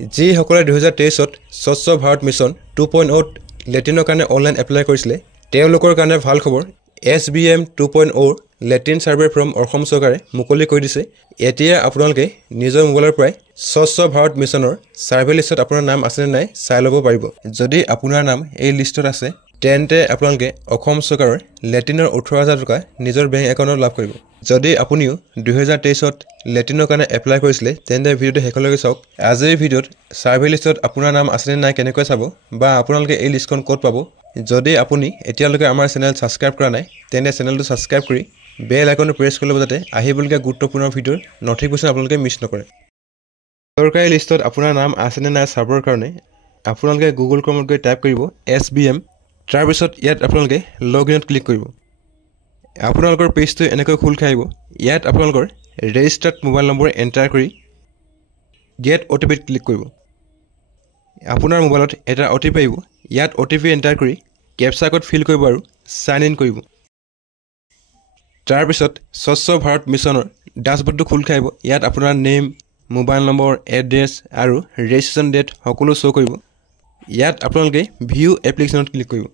যিসকলে 2023ত স্বচ্ছ ভাৰত মিছন 2.0 লেট্ৰিনৰ কাৰণে অনলাইন এপ্লাই কৰিছিলে তেওঁলোকৰ কাৰণে ভাল খবৰ SBM 2.0 latrine survey from Assam চৰকাৰে মুকলি কৰি দিছে এতিয়া আপোনালোকে নিজৰ মোবাইলৰ পৰাই স্বচ্ছ ভাৰত মিছনৰ সাৰ্ভে লিষ্টত আপোনাৰ নাম আছে নে নাই চাই ল'ব পাৰিব যদি আপোনাৰ নাম এই লিষ্টত আছে তেন্তে আপোনালোকে অসম চৰকাৰৰ লেট্ৰিনৰ 18000 টকা নিজৰ বেংক একাউণ্টত লাভ কৰিব যদি আপুনিও 2023ত লেট্ৰিনৰ কাৰণে এপ্লাই কৰিছিলে তেন্তে ভিডিওটো শেষলৈকে চাওক আজিৰ ভিডিওত সাৰ্ভে লিষ্টত আপোনাৰ নাম আছে নে নাই কেনেকৈ চাব বা আপোনালোকে এই লিষ্টখন ক'ত পাব যদি আপুনি এতিয়ালৈকে আমাৰ চেনেল সাবস্ক্ৰাইব কৰা নাই তেন্তে চেনেলটো সাবস্ক্ৰাইব কৰি বেল আইকনটো প্ৰেছ কৰি ল'ব যাতে আহিবলগীয়া গুৰুত্বপূৰ্ণ ভিডিওৰ নটিফিকেশ্যন আপোনালোকে মিছ নকৰে চৰকাৰী লিষ্টত আপোনাৰ নাম আছে নে নাই চাবৰ কাৰণে আপোনালোকে গুগল ক্ৰমত গৈ টাইপ কৰিব SBM তাৰ পিছত ইয়াত আপোনালোকে লগইনত ক্লিক কৰিব আপোনালোকৰ পেজটো এনেকৈ খোল খাই আহিব ইয়াত আপোনালোকৰ ৰেজিষ্টাৰ্ড মোবাইল নম্বৰ এণ্টাৰ কৰি গেট OTP ক্লিক কৰিব আপোনাৰ মোবাইলত এটা OTP আহিব ইয়াত OTP এণ্টাৰ কৰি কেপচা কোড ফিল কৰিব আৰু সাইন ইন কৰিব তাৰ পিছত স্বচ্ছ ভাৰত মিছনৰ ড্যাশবোৰ্ডটো খোল খাই আহিব ইয়াত আপোনাৰ নেম মোবাইল নম্বৰ এড্ৰেছ আৰু ৰেজিষ্ট্ৰেচন ডেট সকলো শ্ব' কৰিব ইয়াত আপোনালোকে ভিউ এপ্লিকেশ্যনত ক্লিক কৰিব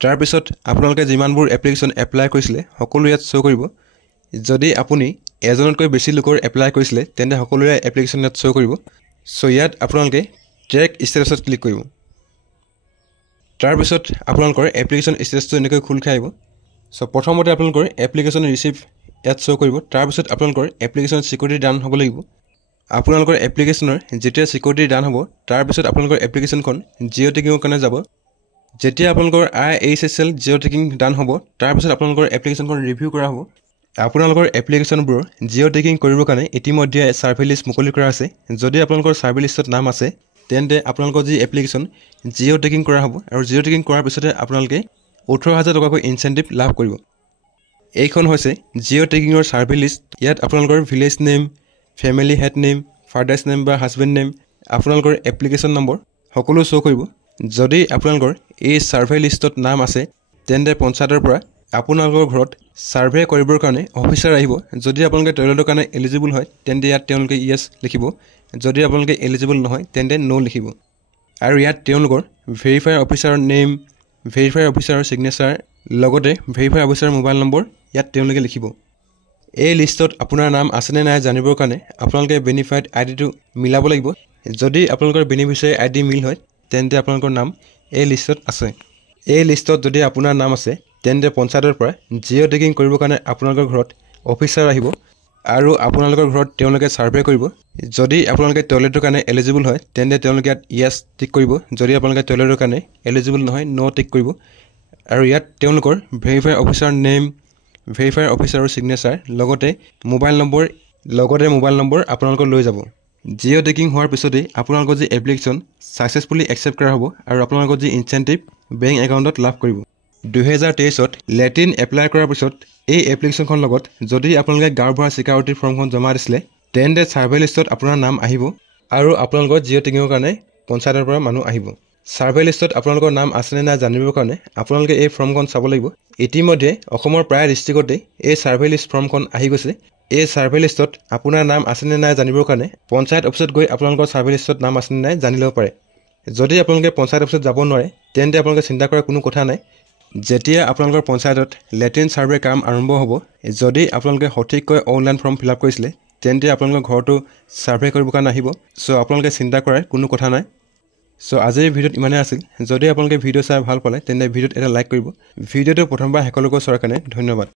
তাৰ পিছত আপোনালোকে যিমানবোৰ এপ্লিকেশ্যন এপ্লাই কৰিছিলে সকলো ইয়াত শ্ব' কৰিব যদি আপুনি এজনতকৈ বেছি লোকৰ এপ্লাই কৰিছিলে তেন্তে সকলোৰে এপ্লিকেশ্যন ইয়াত শ্ব' কৰিব সো ইয়াত আপোনালোকে ট্ৰেক ষ্টেটাছত ক্লিক কৰিব তাৰ পিছত আপোনালোকৰ এপ্লিকেশ্যন ষ্টেটাছটো এনেকৈ খোল খাই আহিব সো প্ৰথমতে আপোনালোকৰ এপ্লিকেশ্যন ৰিচিভ ইয়াত শ্ব' কৰিব তাৰ পিছত আপোনালোকৰ এপ্লিকেশ্যন সিকিউৰিটি ডান হ'ব লাগিব আপোনালোকৰ এপ্লিকেশ্যনৰ যেতিয়া সিকিউৰিটি ডান হ'ব তাৰ পিছত আপোনালোকৰ এপ্লিকেশ্যনখন জিঅ' টেকিঙৰ কাৰণে যাব যেতিয়া আপোনালোকৰ IHSL জিঅ' টেকিং ডান হ'ব তাৰ পিছত আপোনালোকৰ এপ্লিকেশ্যনখন ৰিভিউ কৰা হ'ব আপোনালোকৰ এপ্লিকেশ্যনবোৰ জিঅ' টেকিং কৰিবৰ কাৰণে ইতিমধ্যে সাৰ্ভে লিষ্ট মুকলি কৰা আছে যদি আপোনালোকৰ সাৰ্ভে লিষ্টত নাম আছে তেন্তে আপোনালোকৰ যি এপ্লিকেশ্যন জিঅ' টেকিং কৰা হ'ব আৰু জিঅ' টেকিং কৰাৰ পিছতে আপোনালোকে 18000 টকাকৈ ইনচেন্টিভ লাভ কৰিব এইখন হৈছে জিঅ' টেকিঙৰ সাৰ্ভে লিষ্ট ইয়াত আপোনালোকৰ village name family head name father's name বা হাজবেণ্ড নেম আপোনালোকৰ এপ্লিকেশ্যন নম্বৰ সকলো শ্ব' কৰিব যদি আপোনালোকৰ এই সাৰ্ভে লিষ্টত নাম আছে তেন্তে পঞ্চায়তৰ পৰা আপোনালোকৰ ঘৰত সাৰ্ভে কৰিবৰ কাৰণে অফিচাৰ আহিব যদি আপোনালোকে টয়লেটৰ কাৰণে এলিজিবল হয় তেন্তে ইয়াত তেওঁলোকে ইয়েছ লিখিব যদি আপোনালোকে এলিজিবল নহয় তেন্তে নো লিখিব আৰু ইয়াত তেওঁলোকৰ ভেৰিফাই অফিচাৰৰ নেম ভেৰিফাই অফিচাৰৰ সিগনেচাৰ লগতে ভেৰিফাই অফিচাৰৰ মোবাইল নম্বৰ ইয়াত তেওঁলোকে লিখিব এই লিষ্টত আপোনাৰ নাম আছে নে নাই জানিবৰ কাৰণে আপোনালোকে বেনিফাইড আইডিটো মিলাব লাগিব যদি আপোনালোকৰ বেনিফিচিয়াৰী আইডি মিল হয় তেন্তে আপোনালোকৰ নাম এই লিষ্টত আছে এই লিষ্টত যদি আপোনাৰ নাম আছে তেন্তে পঞ্চায়তৰ পৰা জিঅ' টেকিং কৰিবৰ কাৰণে আপোনালোকৰ ঘৰত অফিচাৰ আহিব আৰু আপোনালোকৰ ঘৰত তেওঁলোকে সাৰ্ভে কৰিব যদি আপোনালোকে টয়লেটৰ কাৰণে এলিজিবল হয় তেন্তে তেওঁলোকে ইয়াত ইয়েছ টিক কৰিব যদি আপোনালোকে টয়লেটৰ কাৰণে এলিজিবল নহয় নো টিক কৰিব আৰু ইয়াত তেওঁলোকৰ ভেৰিফাই অফিচাৰ নেম ভেৰিফাই অফিচাৰৰ সিগনেচাৰ লগতে মোবাইল নম্বৰ আপোনালোকৰ লৈ যাব জিঅ' টেকিং হোৱাৰ পিছতে আপোনালোকৰ যি এপ্লিকেশ্যন সাকসেছফুলি একচেপ্ট কৰা হ'ব আৰু আপোনালোকৰ যি ইনচেন্টিভ বেংক একাউণ্টত লাভ কৰিব 2023ত লেট্ৰিন এপ্লাই কৰাৰ পিছত এই এপ্লিকেশ্যনখন লগত যদি আপোনালোকে গাঁওবুঢ়া চিকিউৰিটি ফৰ্মখন জমা দিছিলে তেন্তে সাৰ্ভে লিষ্টত আপোনাৰ নাম আহিব আৰু আপোনালোকৰ জিঅ' টেকিঙৰ কাৰণে পঞ্চায়তৰ পৰা মানুহ আহিব সাৰ্ভে লিষ্টত আপোনালোকৰ নাম আছে নে নাই জানিবৰ কাৰণে আপোনালোকে এই ফৰ্মখন চাব লাগিব ইতিমধ্যে অসমৰ প্ৰায় ডিষ্ট্ৰিক্টতে এই সাৰ্ভে লিষ্ট ফৰ্মখন আহি গৈছে এই সাৰ্ভে লিষ্টত আপোনাৰ নাম আছে নে নাই জানিবৰ কাৰণে পঞ্চায়ত অফিচত গৈ আপোনালোকৰ সাৰ্ভে লিষ্টত নাম আছে নে নাই জানি ল'ব পাৰে যদি আপোনালোকে পঞ্চায়ত অফিচত যাব নোৱাৰে তেন্তে আপোনালোকে চিন্তা কৰাৰ কোনো কথা নাই যেতিয়া আপোনালোকৰ পঞ্চায়তত লেট্ৰিন সাৰ্ভে কাম আৰম্ভ হ'ব যদি আপোনালোকে সঠিককৈ অনলাইন ফৰ্ম ফিল আপ কৰিছিলে তেন্তে আপোনালোকৰ ঘৰটো সাৰ্ভে কৰিবৰ কাৰণে আহিব সো আপোনালোকে চিন্তা কৰাৰ কোনো কথা নাই সো আজিৰ ভিডিঅ'ত ইমানেই আছিল যদি আপোনালোকে ভিডিঅ' চাই ভাল পালে তেন্তে ভিডিঅ'ত এটা লাইক কৰিব ভিডিঅ'টো প্ৰথমবাৰ শেষলৈকে চোৱাৰ কাৰণে ধন্যবাদ